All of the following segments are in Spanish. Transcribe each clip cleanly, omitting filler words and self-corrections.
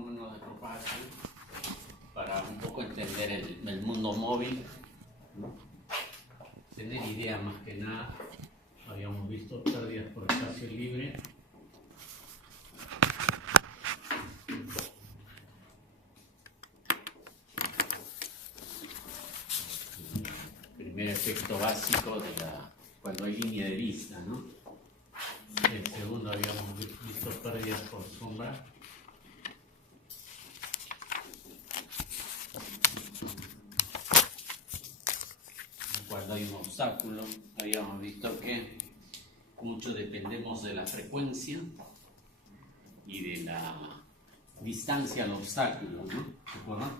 fenómenos de propagación para un poco entender el mundo móvil, ¿no? Tener idea más que nada. Habíamos visto pérdidas por espacio libre. Primer efecto básico de cuando hay línea de vista, ¿no? El segundo habíamos visto pérdidas por sombra. Cuando hay un obstáculo, habíamos visto que mucho dependemos de la frecuencia y de la distancia al obstáculo, ¿no? ¿Se acuerdan?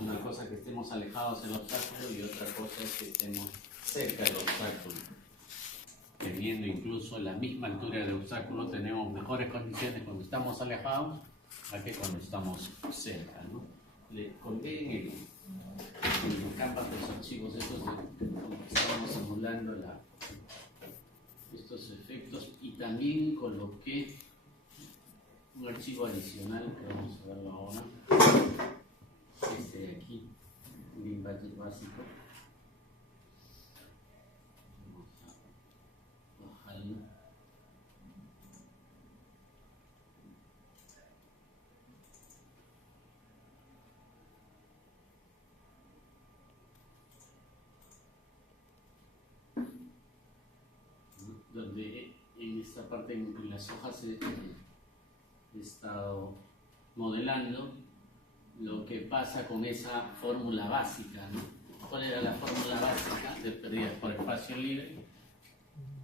Una cosa es que estemos alejados del obstáculo y otra cosa es que estemos cerca del obstáculo. Teniendo incluso la misma altura del obstáculo, tenemos mejores condiciones cuando estamos alejados a que cuando estamos cerca, ¿no? Le colgué en el Canvas los archivos estos donde estábamos simulando estos efectos, y también coloqué un archivo adicional que vamos a verlo ahora. Este de aquí, un Inbudget básico. Vamos a bajarlo. Donde en esta parte en las hojas he estado modelando lo que pasa con esa fórmula básica, ¿no? ¿Cuál era la fórmula básica de pérdidas por espacio libre?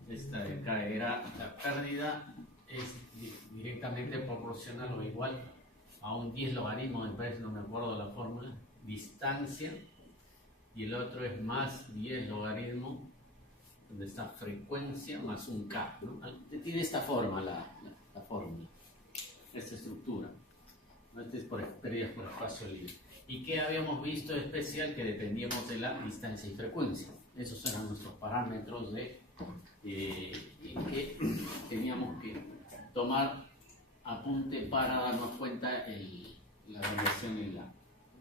Esta de acá era la pérdida es directamente proporcional o igual a un 10 logaritmo, me parece, no me acuerdo la fórmula, distancia, y el otro es más 10 logaritmo, donde está frecuencia más un K, ¿no? Tiene esta forma la fórmula, esta estructura. Este es por pérdidas por espacio libre. ¿Y qué habíamos visto especial? Que dependíamos de la distancia y frecuencia. Esos eran nuestros parámetros que teníamos que tomar apunte para darnos cuenta la variación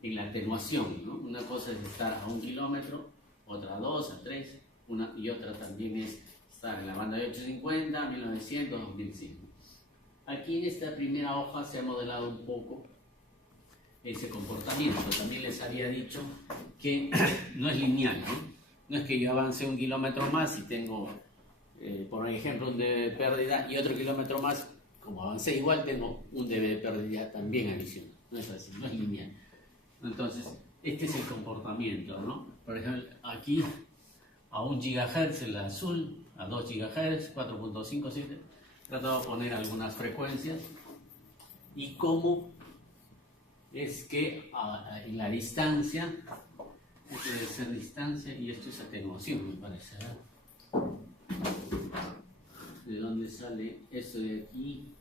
en la atenuación, ¿no? Una cosa es estar a 1 kilómetro, otra a 2, a 3, y otra también es estar en la banda de 850, 1900, 2100. Aquí en esta primera hoja se ha modelado un poco ese comportamiento. También les había dicho que no es lineal, ¿no? No es que yo avance 1 kilómetro más y tengo, por ejemplo, un dB de pérdida, y otro kilómetro más, como avancé igual, tengo un dB de pérdida también adicional. No es así, no es lineal. Entonces, este es el comportamiento, ¿no? Por ejemplo, aquí a 1 GHz el azul, a 2 GHz, 4.5, 7. He tratado de poner algunas frecuencias y cómo es que en la distancia, esto debe ser distancia y esto es atenuación, me parece, ¿verdad? ¿De dónde sale esto de aquí?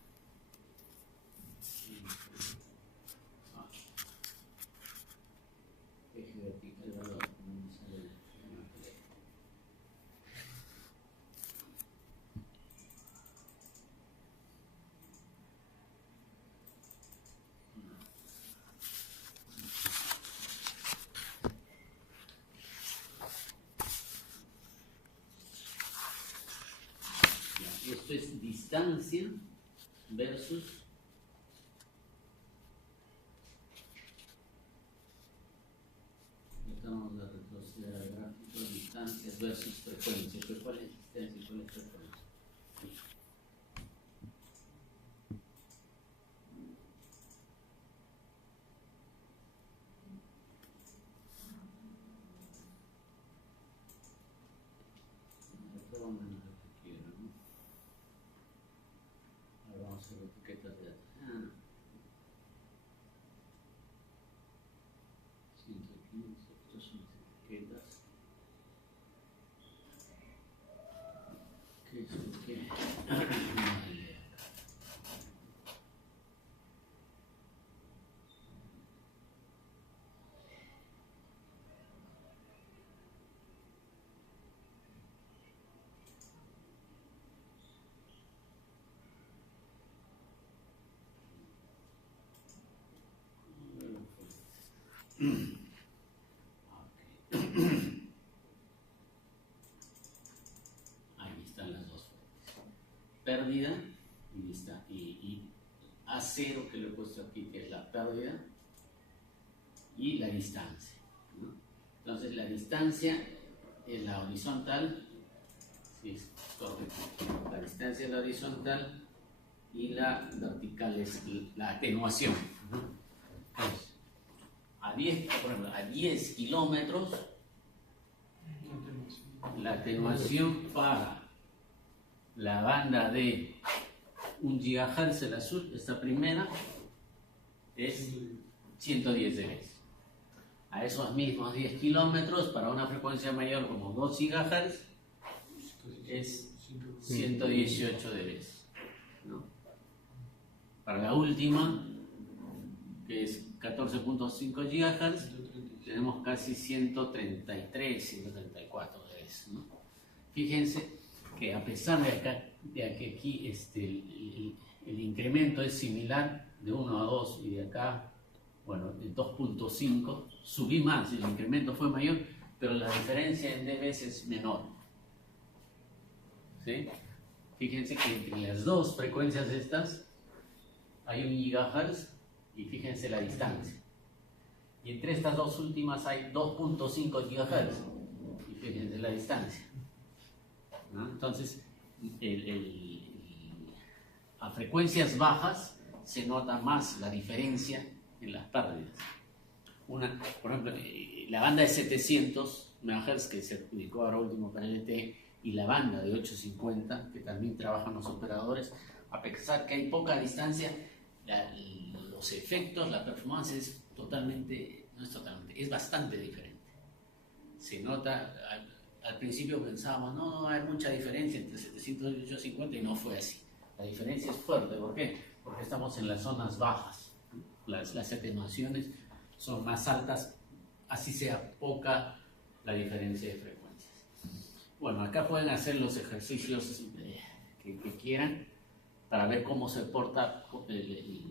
Eje vertical, ¿verdad? ¿Dónde sale? Esto es distancia versus tratamos de retroceder al gráfico, distancias versus frecuencia. ¿Cuál es distancia y cuál es frecuencia? Vamos a hacer etiquetas de datos. 115, estos son etiquetas. ¿Qué es lo que? Ahí están las dos fuentes. Pérdida, y está. Y A0 que lo he puesto aquí, que es la pérdida, y la distancia, ¿no? Entonces la distancia es la horizontal, sí, es correcto. La distancia es la horizontal y la vertical es la atenuación, ¿no? Entonces, por ejemplo, a 10 kilómetros, la atenuación para la banda de 1 GHz, el azul, esta primera, es 110 dB. A esos mismos 10 kilómetros, para una frecuencia mayor como 2 GHz, es 118 dB, ¿no? Para la última, que es 14.5 GHz, tenemos casi 133, 134 dB, ¿no? Fíjense que a pesar de que aquí el incremento es similar de 1 a 2 y de acá, bueno, de 2.5, subí más, el incremento fue mayor, pero la diferencia en dB es menor, ¿sí? Fíjense que entre las dos frecuencias estas hay 1 GHz y fíjense la distancia. Y entre estas dos últimas hay 2.5 GHz y fíjense la distancia, ¿no? Entonces, a frecuencias bajas se nota más la diferencia en las pérdidas. Por ejemplo, la banda de 700 MHz que se adjudicó ahora último para LTE y la banda de 850 que también trabajan los operadores, a pesar que hay poca distancia, los efectos, la performance es es bastante diferente. Se nota, al principio pensábamos, no hay mucha diferencia entre 700 y 850 y no fue así. La diferencia es fuerte, ¿por qué? Porque estamos en las zonas bajas. Las atenuaciones son más altas, así sea poca la diferencia de frecuencias. Bueno, acá pueden hacer los ejercicios que quieran para ver cómo se porta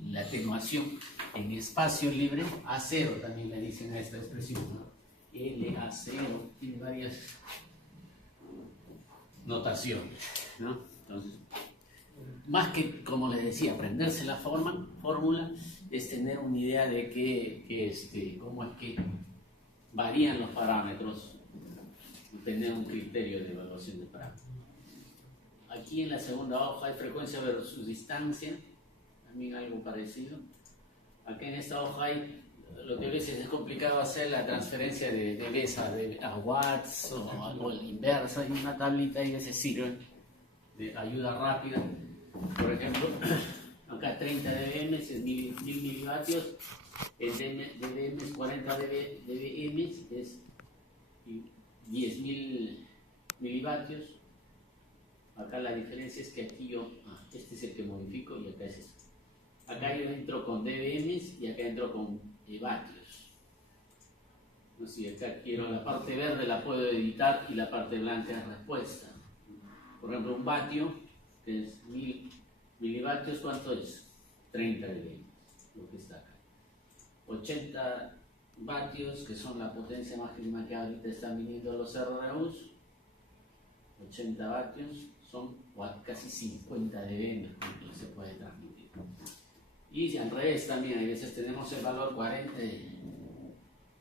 la atenuación en espacio libre. A0 también le dicen a esta expresión, ¿no? LA0 tiene varias notaciones, ¿no? Entonces, más que, como les decía, aprenderse la fórmula, es tener una idea de cómo es que varían los parámetros y tener un criterio de evaluación de parámetros. Aquí en la segunda hoja hay frecuencia versus distancia, también algo parecido. Aquí en esta hoja hay, lo que a veces es complicado hacer la transferencia de dB a watts o algo inverso, hay una tablita y a veces sirve de ayuda rápida. Por ejemplo, acá 30 dBm es 1000 milivatios, el dBm es 40 dBm, es 10.000 milivatios. Acá la diferencia es que aquí este es el que modifico y acá es este. Acá yo entro con dBm y acá entro con vatios. ¿No? Si acá quiero la parte verde la puedo editar y la parte blanca es respuesta. Por ejemplo, un vatio, que es 1000 milivatios, ¿cuánto es? 30 dBm, lo que está acá. 80 vatios, que son la potencia máxima que ahorita están viniendo los RRUs, 80 vatios son casi 50 dBm que se puede transmitir. Y al revés también, a veces tenemos el valor 49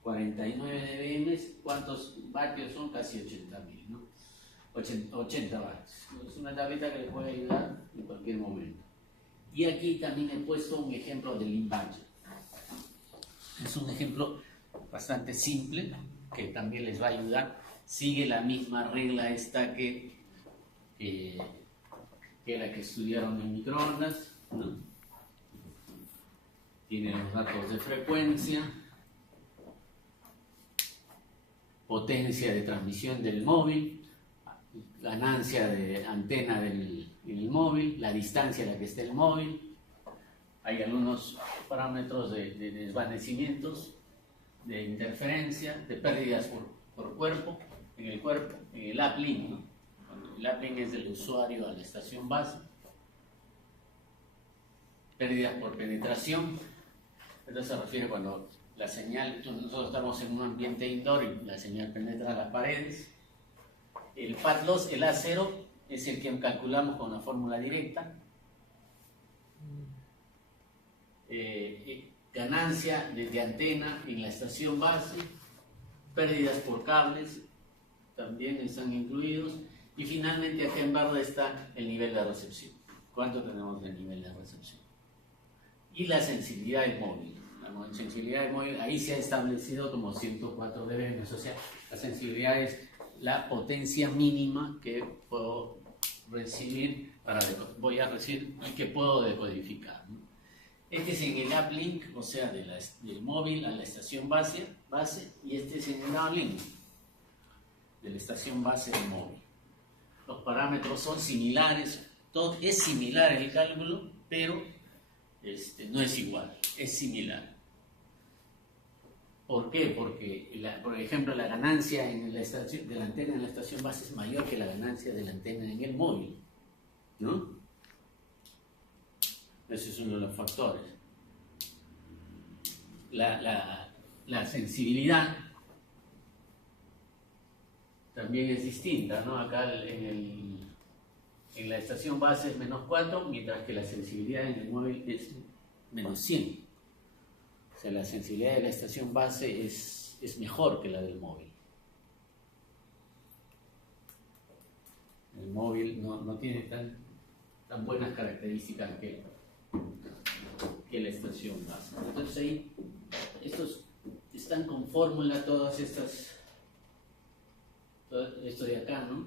dBm, ¿cuántos vatios son? Casi 80.000, ¿no? 80 vatios. Es una tableta que les puede ayudar en cualquier momento. Y aquí también he puesto un ejemplo del Linn-Budget. Es un ejemplo bastante simple que también les va a ayudar. Sigue la misma regla esta que la que estudiaron en microondas, ¿no? Tiene los datos de frecuencia, potencia de transmisión del móvil, ganancia de antena del móvil, la distancia a la que está el móvil. Hay algunos parámetros de desvanecimientos, de interferencia, de pérdidas por cuerpo, en el uplink, ¿no? El uplink es del usuario a la estación base. Pérdidas por penetración, esto se refiere cuando la señal, nosotros estamos en un ambiente indoor y la señal penetra las paredes. El pad loss, el A0, es el que calculamos con la fórmula directa. Ganancia de antena en la estación base, pérdidas por cables, también están incluidos. Y finalmente acá en barra está el nivel de recepción. ¿Cuánto tenemos de nivel de recepción? Y la sensibilidad del móvil. La sensibilidad del móvil, ahí se ha establecido como 104 dB. O sea, la sensibilidad es la potencia mínima que puedo recibir, voy a recibir y que puedo decodificar, ¿no? Este es en el uplink, o sea, del móvil a la estación base, y este es en el downlink, de la estación base del móvil. Los parámetros son similares, todo es similar el cálculo, pero no es igual, es similar. ¿Por qué? Porque, por ejemplo, la ganancia de la antena en la estación base es mayor que la ganancia de la antena en el móvil, ¿no? Ese es uno de los factores. La sensibilidad también es distinta, ¿no? Acá en la estación base es -4, mientras que la sensibilidad en el móvil es -100. O sea, la sensibilidad de la estación base es mejor que la del móvil. El móvil no tiene tan buenas características que la estación base. Entonces ahí, estos están con fórmula, todas estas, todo esto de acá, ¿no?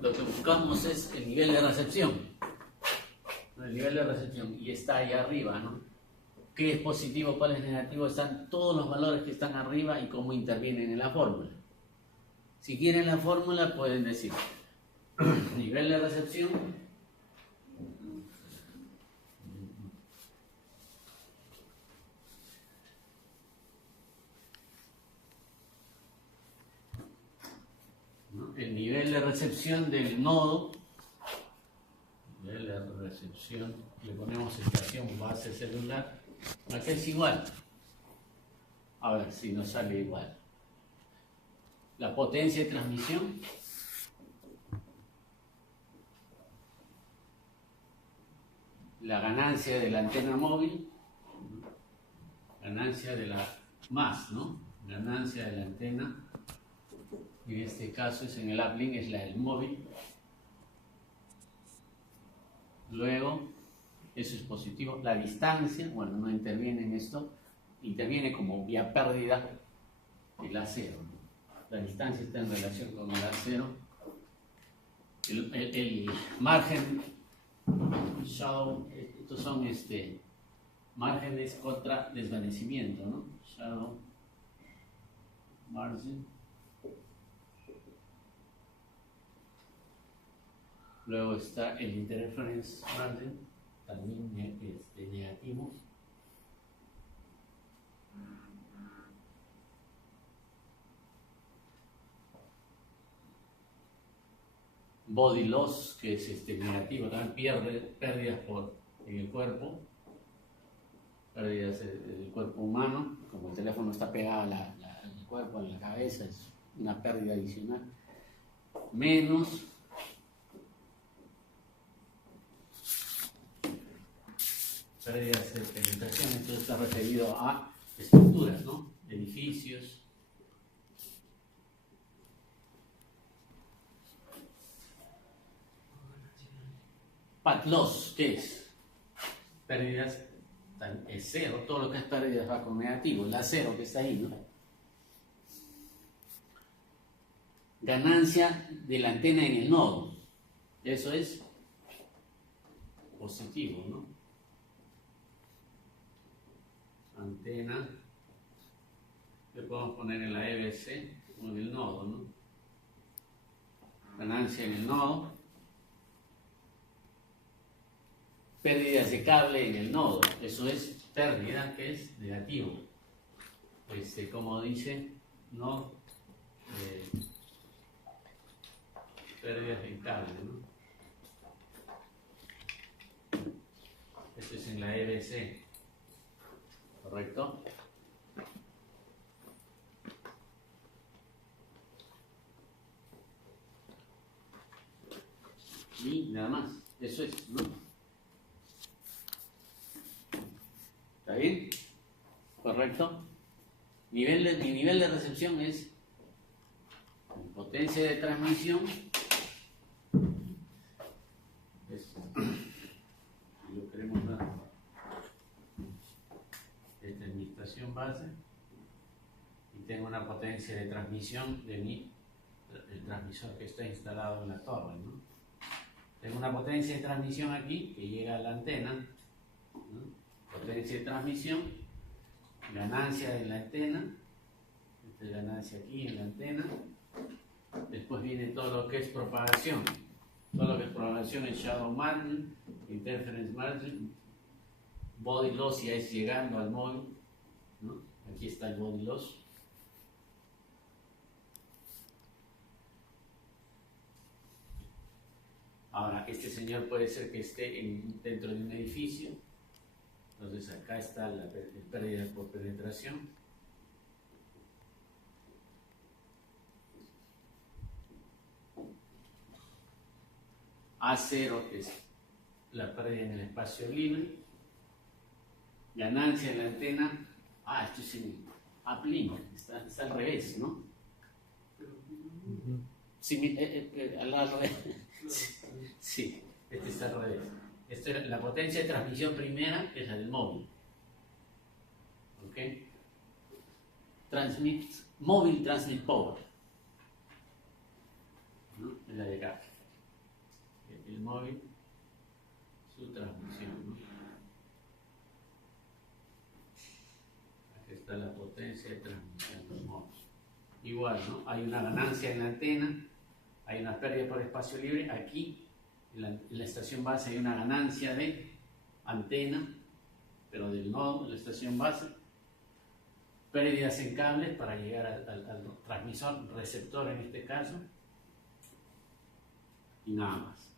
Lo que buscamos es el nivel de recepción. El nivel de recepción, y está ahí arriba, ¿no? ¿Qué es positivo, cuál es negativo? Están todos los valores que están arriba y cómo intervienen en la fórmula. Si quieren la fórmula, pueden decir nivel de recepción el nivel de recepción del nodo, nivel de recepción, le ponemos estación base celular, acá es igual. A ver si nos sale igual. La potencia de transmisión, la ganancia de la antena móvil, ganancia de la más, ¿no? Ganancia de la antena, en este caso es en el uplink, es la del móvil. Luego, eso es positivo. La distancia, bueno, no interviene en esto, interviene como vía pérdida el A0. La distancia está en relación con el A0. El margen, shadow, estos son márgenes contra desvanecimiento, ¿no? Shadow, margin. Luego está el interference margin, también negativo. Body loss, que es negativo, también pérdidas en el cuerpo, pérdidas del cuerpo humano, como el teléfono está pegado al cuerpo, a la cabeza, es una pérdida adicional. Menos pérdidas de penetración, entonces está referido a estructuras, ¿no? Edificios. Pad loss, ¿qué es? Pérdidas, es cero, todo lo que es pérdidas va con negativo, el A0 que está ahí, ¿no? Ganancia de la antena en el nodo, eso es positivo, ¿no? Antena, le podemos poner en la EBC o en el nodo, ¿no? Ganancia en el nodo. Pérdidas de cable en el nodo, eso es pérdida, que es negativo. Como dice, no pérdidas de cable, ¿no? Esto es en la EBC, ¿correcto? y nada más. Eso es, ¿no? ¿Está bien? ¿Correcto? Mi nivel de recepción es potencia de transmisión. Lo queremos dar. Esta es mi estación base. Y tengo una potencia de transmisión de el transmisor que está instalado en la torre, ¿no? Tengo una potencia de transmisión aquí que llega a la antena, ¿no? Potencia de transmisión, ganancia en la antena, esta es ganancia aquí en la antena. Después viene todo lo que es propagación. Todo lo que es propagación es shadow margin, interference margin, body loss ya es llegando al móvil, ¿no? Aquí está el body loss. Ahora, este señor puede ser que esté dentro de un edificio, entonces acá está la pérdida por penetración. A0 es la pérdida en el espacio libre. Ganancia en la antena. Esto es en uplink, está al revés, ¿no? Sí, al revés. Sí, este está al revés. Esta es la potencia de transmisión primera, que es la del móvil. ¿Ok? Móvil transmit power. ¿No? Es la de acá. El móvil, su transmisión, ¿no? Aquí está la potencia de transmisión del móvil. Igual, ¿no? Hay una ganancia en la antena, hay una pérdida por espacio libre. Aquí, en la estación base, hay una ganancia de antena, pero del nodo de la estación base. Pérdidas en cables para llegar al transmisor, receptor en este caso. Y nada más.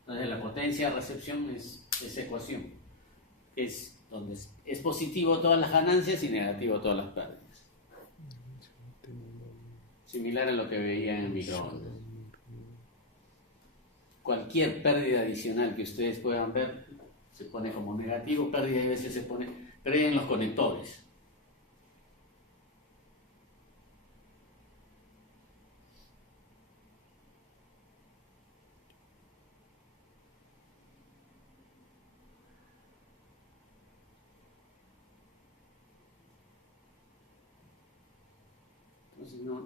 Entonces la potencia de recepción es esa ecuación. Es donde es positivo todas las ganancias y negativo todas las pérdidas. Similar a lo que veía en microondas. Cualquier pérdida adicional que ustedes puedan ver se pone como negativo, pérdida y a veces se pone pérdida en los conectores.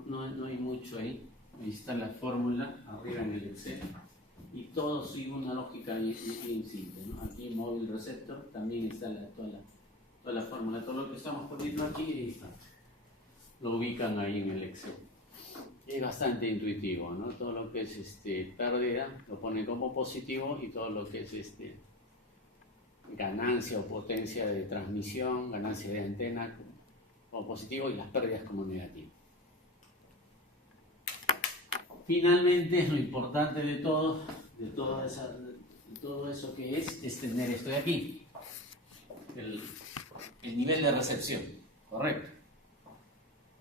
No hay mucho ahí. Ahí está la fórmula arriba en el Excel y todo sigue una lógica bien simple, ¿no? Aquí móvil receptor también está toda la fórmula, todo lo que estamos poniendo aquí, ahí está. Lo ubican ahí en el Excel. Es bastante intuitivo, ¿no? Todo lo que es pérdida lo ponen como positivo y todo lo que es ganancia o potencia de transmisión, ganancia de antena como positivo y las pérdidas como negativo. Finalmente, lo importante de todo eso que es tener esto de aquí, el nivel de recepción, correcto.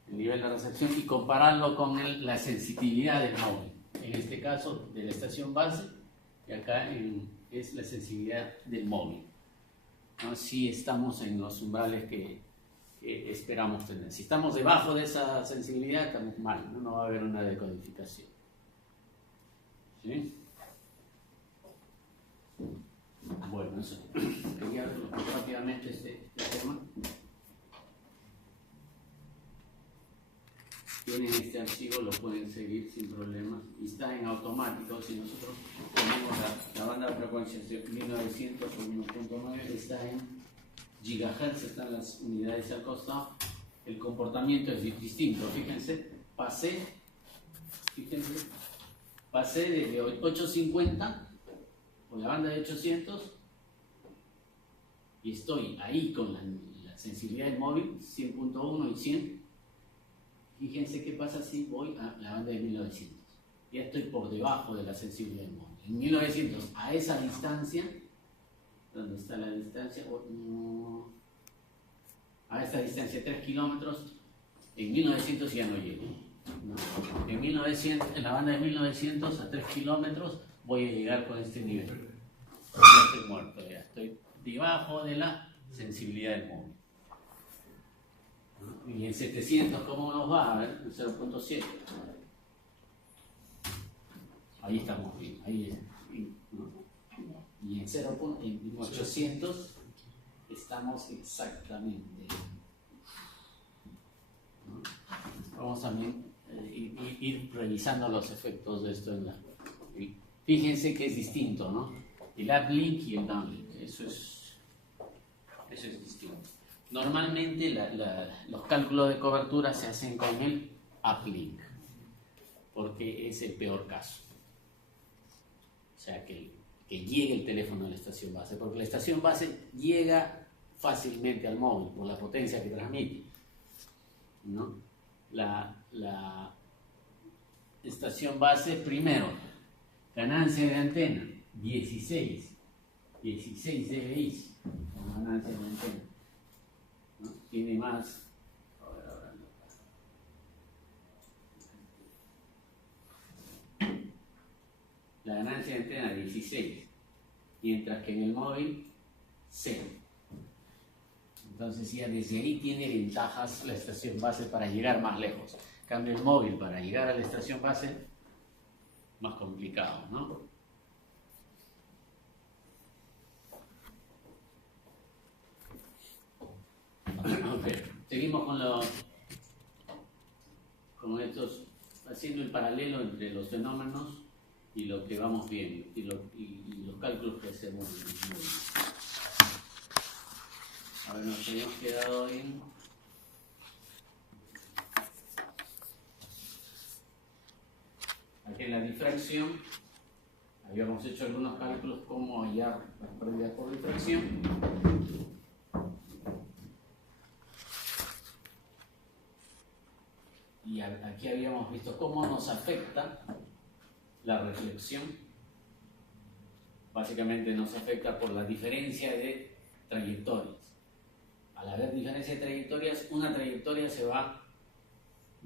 El nivel de recepción y compararlo con la sensibilidad del móvil. En este caso, de la estación base, y acá es la sensibilidad del móvil, ¿no? Si estamos en los umbrales que esperamos tener. Si estamos debajo de esa sensibilidad, estamos mal, no va a haber una decodificación. ¿Sí? Bueno, eso. Quería verlo rápidamente este tema. Tienen este archivo, lo pueden seguir sin problemas y está en automático. Si nosotros ponemos la banda de frecuencias de 1900 o 1.9, está en gigahertz, están las unidades al costado. El comportamiento es distinto. Fíjense, pasé de 850 con la banda de 800 y estoy ahí con la sensibilidad del móvil 100.1 y 100. Fíjense qué pasa si voy a la banda de 1900. Ya estoy por debajo de la sensibilidad del móvil. En 1900, a esa distancia, ¿dónde está la distancia? A esta distancia, 3 kilómetros, en 1900 ya no llego. ¿No? En la banda de 1900 a 3 kilómetros voy a llegar con este nivel. Ya estoy muerto, ya estoy debajo de la sensibilidad del móvil. Y en 700, ¿cómo nos va? A ver, 0.7. Ahí estamos bien, ahí es. Y en 800 estamos exactamente. Vamos también a ir revisando los efectos de esto. Fíjense que es distinto, ¿no? El uplink y el downlink, eso es distinto. Normalmente los cálculos de cobertura se hacen con el uplink, porque es el peor caso. O sea, que llegue el teléfono a la estación base, porque la estación base llega fácilmente al móvil por la potencia que transmite, ¿no? La estación base, primero, ganancia de antena, 16 dBi con ganancia de antena, ¿no? Tiene más. La ganancia de antena 16, mientras que en el móvil 0. Entonces ya desde ahí tiene ventajas la estación base para llegar más lejos. En cambio el móvil para llegar a la estación base, más complicado, ¿no? Okay. Seguimos con estos, haciendo el paralelo entre los fenómenos y lo que vamos viendo y los cálculos que hacemos. A ver, nos habíamos quedado en aquí en la difracción. Habíamos hecho algunos cálculos cómo hallar las pérdidas por difracción. Y aquí habíamos visto cómo nos afecta la reflexión. Básicamente nos afecta por la diferencia de trayectorias. Al haber diferencia de trayectorias, una trayectoria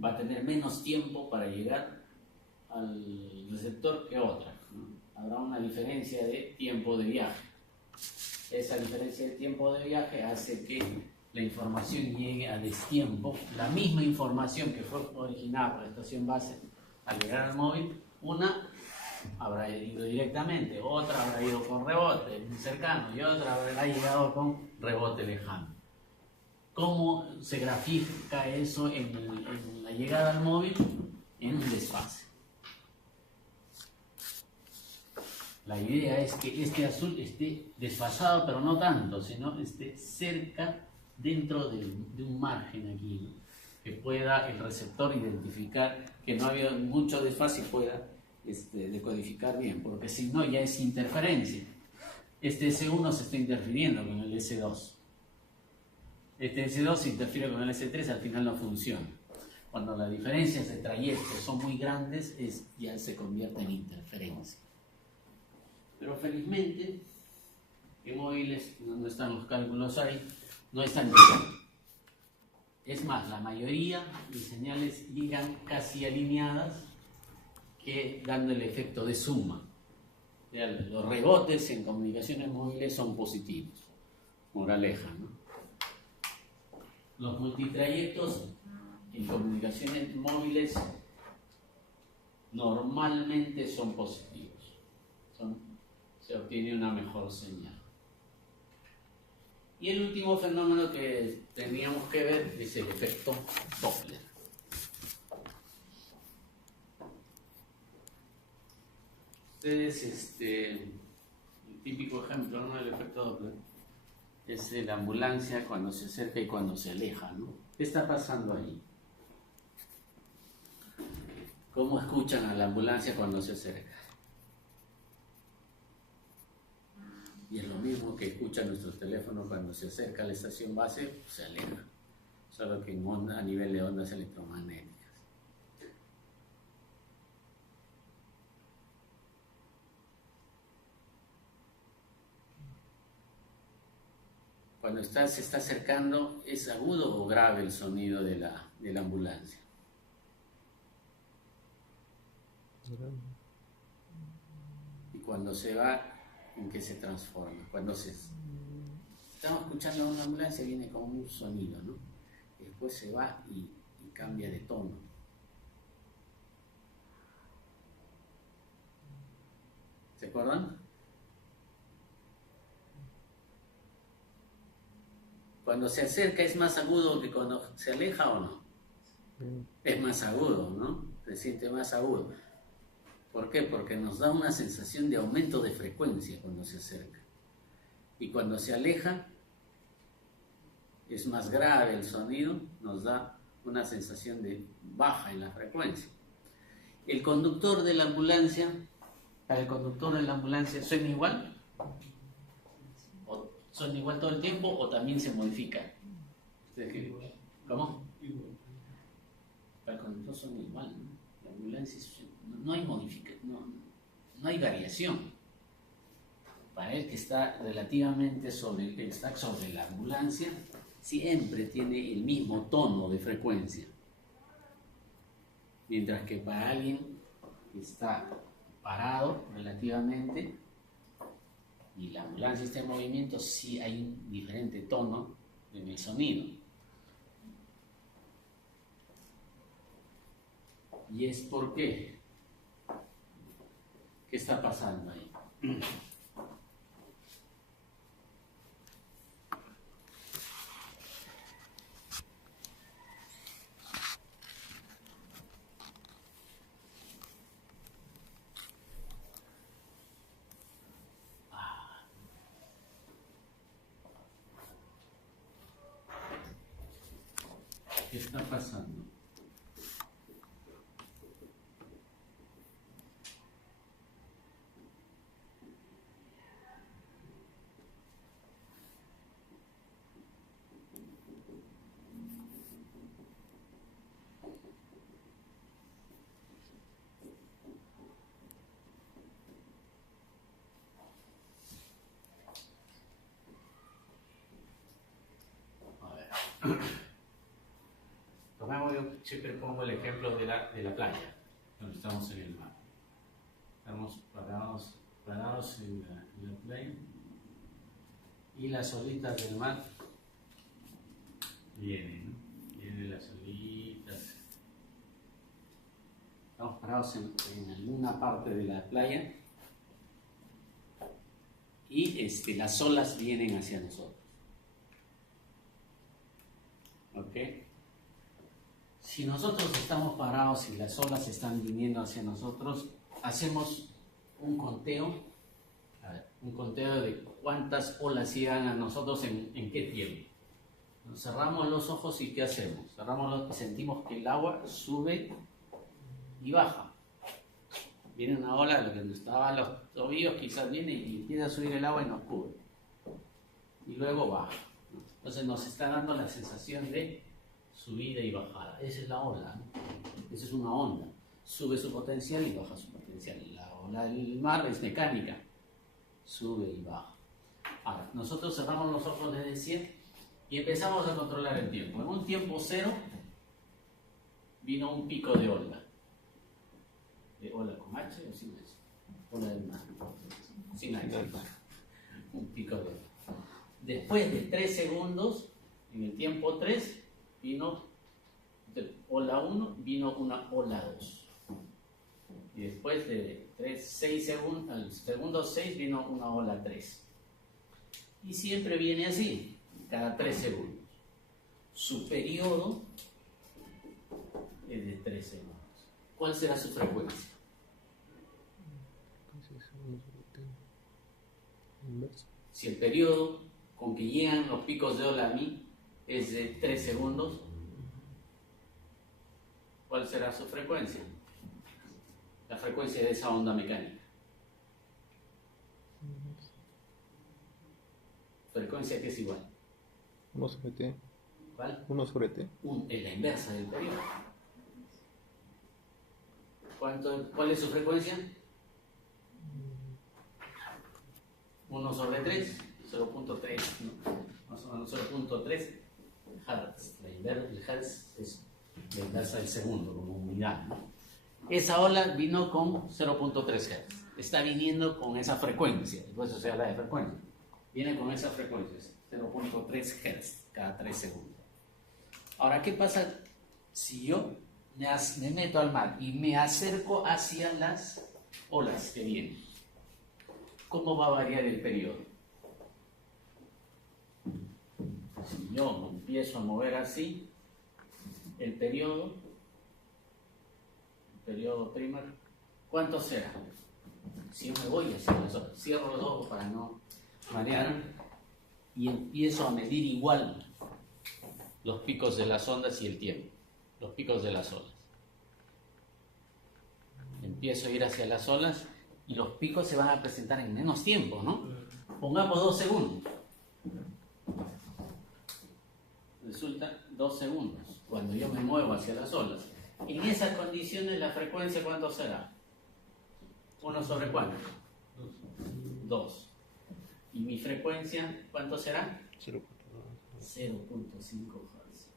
va a tener menos tiempo para llegar al receptor que otra, ¿no? Habrá una diferencia de tiempo de viaje. Esa diferencia de tiempo de viaje hace que la información llegue a destiempo. La misma información que fue originada por la estación base al llegar al móvil, una habrá ido directamente, otra habrá ido con rebote cercano y otra habrá llegado con rebote lejano. ¿Cómo se grafica eso en la llegada al móvil? En un desfase. La idea es que este azul esté desfasado, pero no tanto, sino esté cerca, dentro de un margen aquí, ¿no? Que pueda el receptor identificar que no ha habido mucho desfase y pueda decodificar bien, porque si no ya es interferencia. Este S1 se está interfiriendo con el S2. Este S2 se interfiere con el S3, al final no funciona. Cuando las diferencias de trayectos son muy grandes, ya se convierte en interferencia. Pero felizmente, en móviles, donde están los cálculos ahí, no están llegando. Es más, la mayoría de señales llegan casi alineadas, dando el efecto de suma. Los rebotes en comunicaciones móviles son positivos. Moraleja, ¿no? Los multitrayectos en comunicaciones móviles normalmente son positivos. Se obtiene una mejor señal. Y el último fenómeno que teníamos que ver es el efecto Doppler. Ustedes, el típico ejemplo, ¿no?, del efecto Doppler es de la ambulancia cuando se acerca y cuando se aleja, ¿no? ¿Qué está pasando ahí? ¿Cómo escuchan a la ambulancia cuando se acerca? Y es lo mismo que escucha nuestro teléfono cuando se acerca a la estación base, se aleja. Solo que a nivel de ondas electromagnéticas. Cuando se está acercando, ¿es agudo o grave el sonido de la ambulancia? cuando se va, ¿en qué se transforma? Cuando estamos escuchando una ambulancia, viene con un sonido, ¿no? Y después se va y cambia de tono. ¿Se acuerdan? Cuando se acerca es más agudo que cuando se aleja, ¿o no? Es más agudo, ¿no? Se siente más agudo. ¿Por qué? Porque nos da una sensación de aumento de frecuencia cuando se acerca. Y cuando se aleja, es más grave el sonido, nos da una sensación de baja en la frecuencia. El conductor de la ambulancia, para el conductor de la ambulancia, ¿suena igual? ¿O suena igual todo el tiempo o también se modifica? ¿Cómo? Para el conductor suena igual, ¿no? La ambulancia no hay modificación, no hay variación. Para el que está relativamente está sobre la ambulancia, siempre tiene el mismo tono de frecuencia. Mientras que para alguien que está parado relativamente y la ambulancia está en movimiento, sí hay un diferente tono en el sonido. ¿Y es por qué? ¿Qué está pasando ahí? ¿Qué está pasando? Yo siempre pongo el ejemplo de la playa, cuando estamos en el mar. Estamos parados en la playa y las olitas del mar vienen, ¿no? Vienen las olitas. Estamos parados en alguna parte de la playa y las olas vienen hacia nosotros. ¿Ok? Si nosotros estamos parados y las olas están viniendo hacia nosotros, hacemos un conteo de cuántas olas llegan a nosotros en qué tiempo. Nos cerramos los ojos y ¿qué hacemos? Cerramos los ojos y sentimos que el agua sube y baja. Viene una ola, lo que estaba a los tobillos quizás viene y empieza a subir el agua y nos cubre. Y luego baja. Entonces nos está dando la sensación de subida y bajada. Esa es la ola, ¿no? Esa es una onda. Sube su potencial y baja su potencial. La ola del mar es mecánica. Sube y baja. Ahora, nosotros cerramos los ojos, les decía, y empezamos a controlar el tiempo. En un tiempo cero vino un pico de ola. ¿De ola con H o sin H? Ola del mar. Sin H. Un pico de ola. Después de 3 segundos, en el tiempo 3, vino de ola 1, vino una ola 2. Y después de 6 segundos, al segundo 6 vino una ola 3. Y siempre viene así, cada 3 segundos. Su periodo es de 3 segundos. ¿Cuál será su frecuencia? Si el periodo con que llegan los picos de ola a mí es de 3 segundos, ¿cuál será su frecuencia? La frecuencia de esa onda mecánica. Frecuencia que es igual. 1 sobre T. ¿Cuál? 1 sobre T. Es la inversa del periodo. ¿Cuál es su frecuencia? 1 sobre 3, 0.3, ¿no? Más o menos 0.3 Hz. El Hz es la inversa del segundo, como unidad, ¿no? Esa ola vino con 0.3 Hz. está viniendo con esa frecuencia, por eso se habla de frecuencia. Viene con esa frecuencia, 0.3 Hz cada 3 segundos. Ahora, ¿qué pasa si yo me meto al mar y me acerco hacia las olas que vienen? ¿Cómo va a variar el periodo? Si yo me empiezo a mover así, el periodo primario, ¿cuánto será? Si yo me voy hacia las olas, cierro los ojos para no marear y empiezo a medir igual los picos de las ondas y el tiempo, los picos de las olas. Empiezo a ir hacia las olas y los picos se van a presentar en menos tiempo, ¿no? Pongamos 2 segundos. Resulta 2 segundos cuando yo me muevo hacia las olas. En esas condiciones, la frecuencia, ¿cuánto será? ¿1 sobre cuánto? 2. ¿Y mi frecuencia, cuánto será? 0.5 Hz.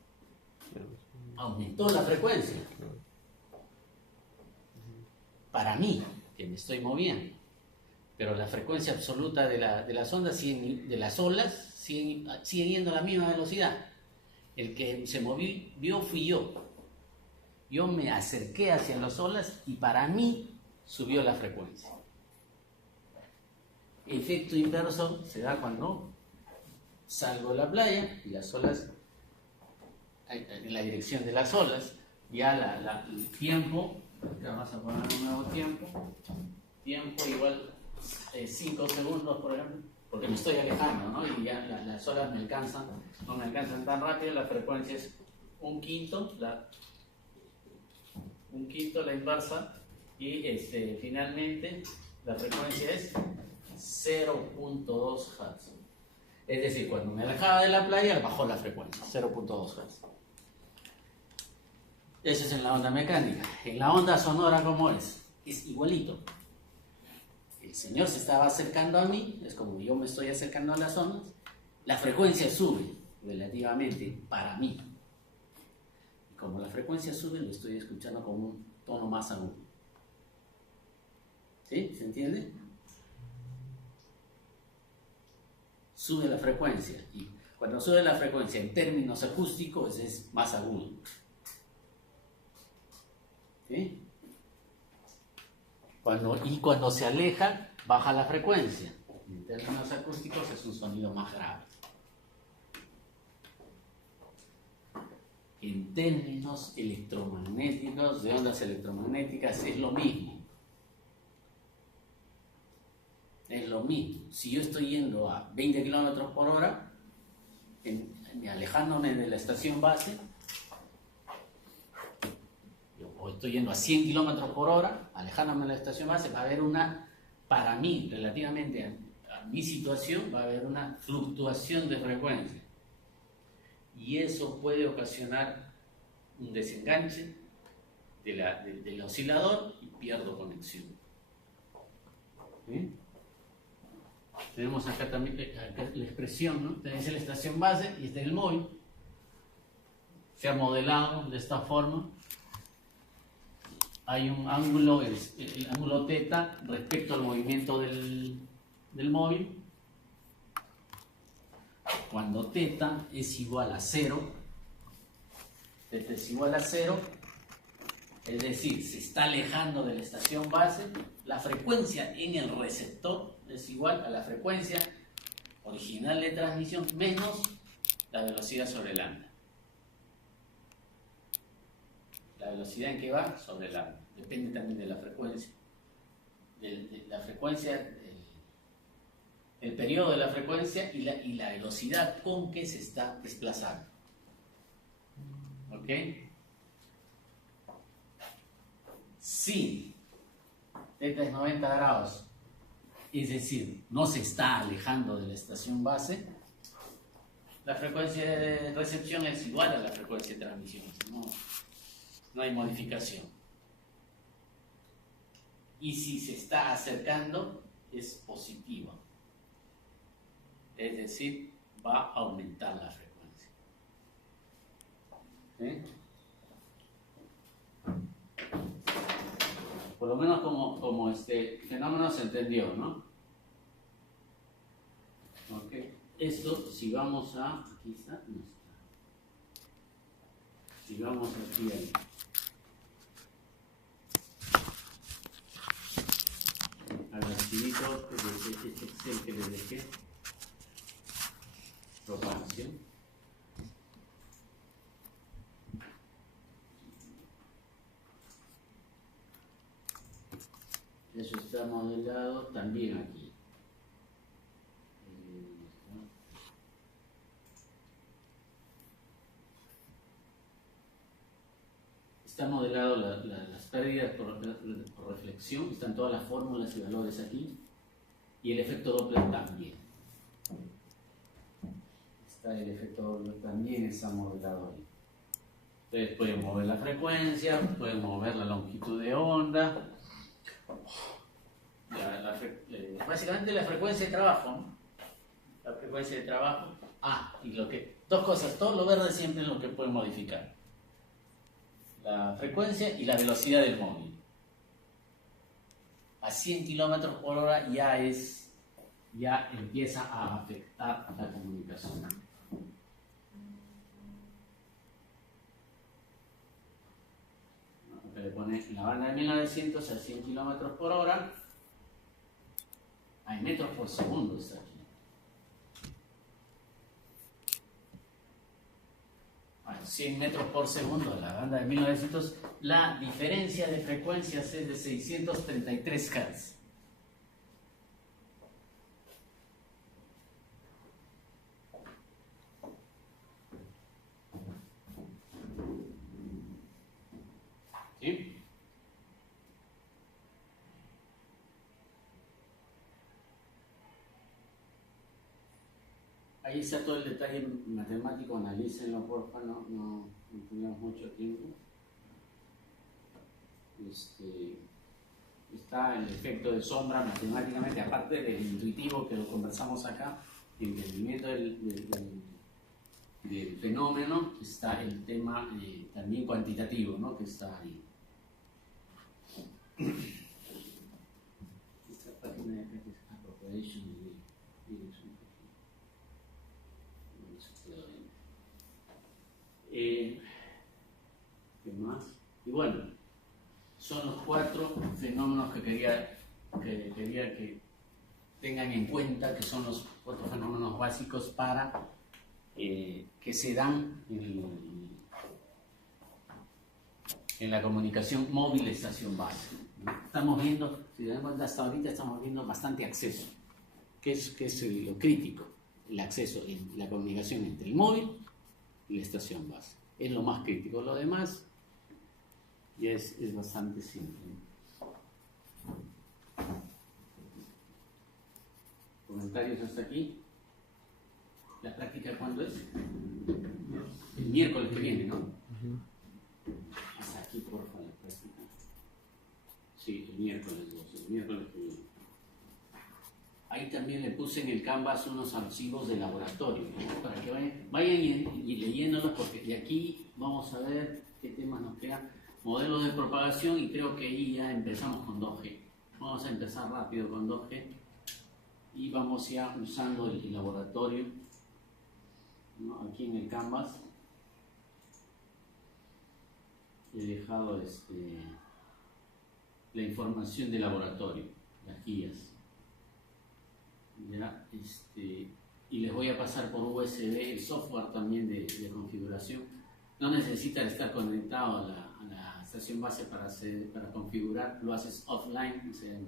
Aumentó la frecuencia. Para mí, que me estoy moviendo. Pero la frecuencia absoluta de las ondas, de las olas, sigue yendo a la misma velocidad. El que se movió fui yo. Yo me acerqué hacia las olas y para mí subió la frecuencia. Efecto inverso se da cuando salgo de la playa y las olas, en la dirección de las olas, ya el tiempo, acá vamos a poner un nuevo tiempo igual 5 segundos, por ejemplo, porque me estoy alejando, ¿no? Y ya las olas no me alcanzan tan rápido, la frecuencia es un quinto la inversa, y finalmente la frecuencia es 0.2 Hz. Es decir, cuando me alejaba de la playa, bajó la frecuencia, 0.2 Hz. Eso es en la onda mecánica. En la onda sonora, ¿cómo es? Es igualito. El señor se estaba acercando a mí, es como yo me estoy acercando a las ondas, la frecuencia sube relativamente para mí. Y como la frecuencia sube, lo estoy escuchando con un tono más agudo. ¿Sí? ¿Se entiende? Sube la frecuencia, y cuando sube la frecuencia en términos acústicos es más agudo. ¿Sí? Cuando se aleja, baja la frecuencia. En términos acústicos es un sonido más grave. En términos electromagnéticos, de ondas electromagnéticas, es lo mismo. Es lo mismo. Si yo estoy yendo a 20 km por hora, alejándome de la estación base, o estoy yendo a 100 km por hora, alejándome de la estación base, va a haber para mí, relativamente a mi situación, va a haber una fluctuación de frecuencia. Y eso puede ocasionar un desenganche del oscilador y pierdo conexión. ¿Sí? Tenemos acá también la expresión, ¿no? Tenéis la estación base y está el móvil. Se ha modelado de esta forma. Hay un ángulo, el ángulo θ respecto al movimiento del móvil. Cuando θ es igual a 0, θ es igual a 0, es decir, se está alejando de la estación base, la frecuencia en el receptor es igual a la frecuencia original de transmisión menos la velocidad sobre el lambda. La velocidad en que va sobre el lambda. Depende también de la frecuencia. El periodo de la frecuencia y la velocidad con que se está desplazando. ¿Ok? Si θ es 90 grados, es decir, no se está alejando de la estación base, la frecuencia de recepción es igual a la frecuencia de transmisión. No hay modificación. Y si se está acercando, es positiva. Es decir, va a aumentar la frecuencia. ¿Sí? Por lo lo menos como este fenómeno se entendió, ¿no? Ok. Esto, si vamos a... Aquí está, no está. Si vamos aquí al archivito de Excel que les dejé, propagación. Eso está modelado también aquí. Está modelado las pérdidas por reflexión, están todas las fórmulas y valores aquí, y el efecto Doppler también. Está el efecto Doppler también, está modelado ahí. Ustedes pueden mover la frecuencia, pueden mover la longitud de onda, básicamente la frecuencia de trabajo, ¿no? La frecuencia de trabajo. Dos cosas, todo lo verde siempre es lo que pueden modificar. La frecuencia y la velocidad del móvil. A 100 kilómetros por hora ya empieza a afectar la comunicación. Acá le pone la banda de 1900 a 100 kilómetros por hora. Hay metros por segundo está aquí. 100 metros por segundo, la banda de 1900, la diferencia de frecuencias es de 633 Hz. ¿Sí? Ahí está todo el detalle matemático, analícenlo porfa, no tenemos mucho tiempo. Está el efecto de sombra matemáticamente, aparte del intuitivo que lo conversamos acá, el entendimiento del fenómeno, está el tema también cuantitativo, ¿no? Que está ahí. Esta página de acá que es Appropriation. ¿Qué más? Y bueno, son los 4 fenómenos que quería que tengan en cuenta, que son los 4 fenómenos básicos para que se dan en la comunicación móvil estación base. Estamos viendo, si se dan cuenta, hasta ahorita estamos viendo bastante acceso, que es lo crítico, el acceso en la comunicación entre el móvil y la estación base. Es lo más crítico. Lo demás ya es bastante simple. ¿Comentarios hasta aquí? ¿La práctica cuándo es? El miércoles que viene, ¿no? Hasta aquí, por favor, la práctica. Sí, el miércoles 12, el miércoles que viene. Ahí también le puse en el Canvas unos archivos de laboratorio, ¿no? Para que vayan y leyéndolos, porque de aquí vamos a ver qué temas nos quedan. Modelos de propagación, y creo que ahí ya empezamos con 2G. Vamos a empezar rápido con 2G y vamos ya usando el laboratorio, ¿no? Aquí en el Canvas he dejado la información de laboratorio, las guías. Ya, y les voy a pasar por USB el software también de configuración. No necesitan estar conectados a la estación base para configurar, lo haces offline, o sea,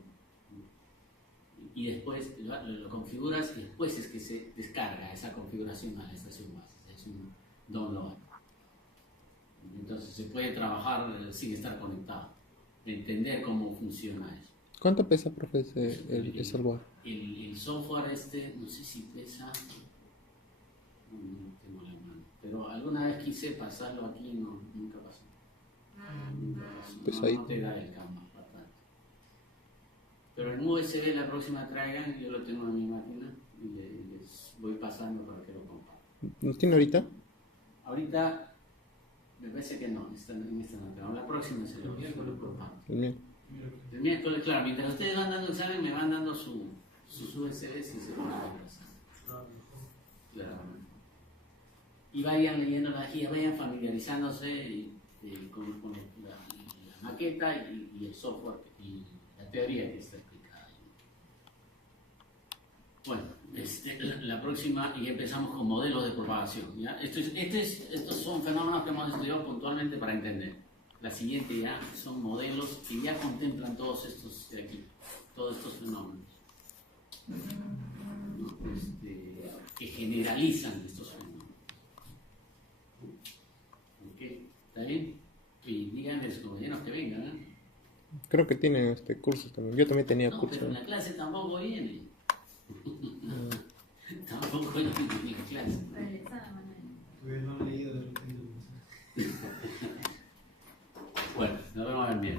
y después lo configuras y después es que se descarga esa configuración a la estación base, es un download. Entonces se puede trabajar sin estar conectado, entender cómo funciona eso. ¿Cuánto pesa, profe, el software? El software no sé si pesa, no tengo la mano, pero alguna vez quise pasarlo aquí, nunca pasó. No te da el Canvas para tanto. Pero en USB la próxima traigan, yo lo tengo en mi máquina y les voy pasando para que lo compartan. ¿No tiene ahorita? Ahorita me parece que no, en esta no, pero la próxima se lo comparto. El miércoles, claro, mientras ustedes van dando examen, me van dando sus USBs y se van a conversar. Claro. Y vayan leyendo las guías, vayan familiarizándose con la maqueta y el software y la teoría que está explicada ahí. Bueno, la próxima, y empezamos con modelos de propagación. ¿Ya? Estos son fenómenos que hemos estudiado puntualmente para entender. La siguiente ya son modelos que ya contemplan todos estos de aquí, todos estos fenómenos, ¿no? Que generalizan estos fenómenos. ¿Ok? ¿Está bien? Y díganle a sus compañeros que vengan, ¿eh? Creo que tienen este curso también. Yo también tenía No, curso. pero en la clase tampoco viene. Tampoco viene en la clase. No he leído el Bueno, nos vemos en bien.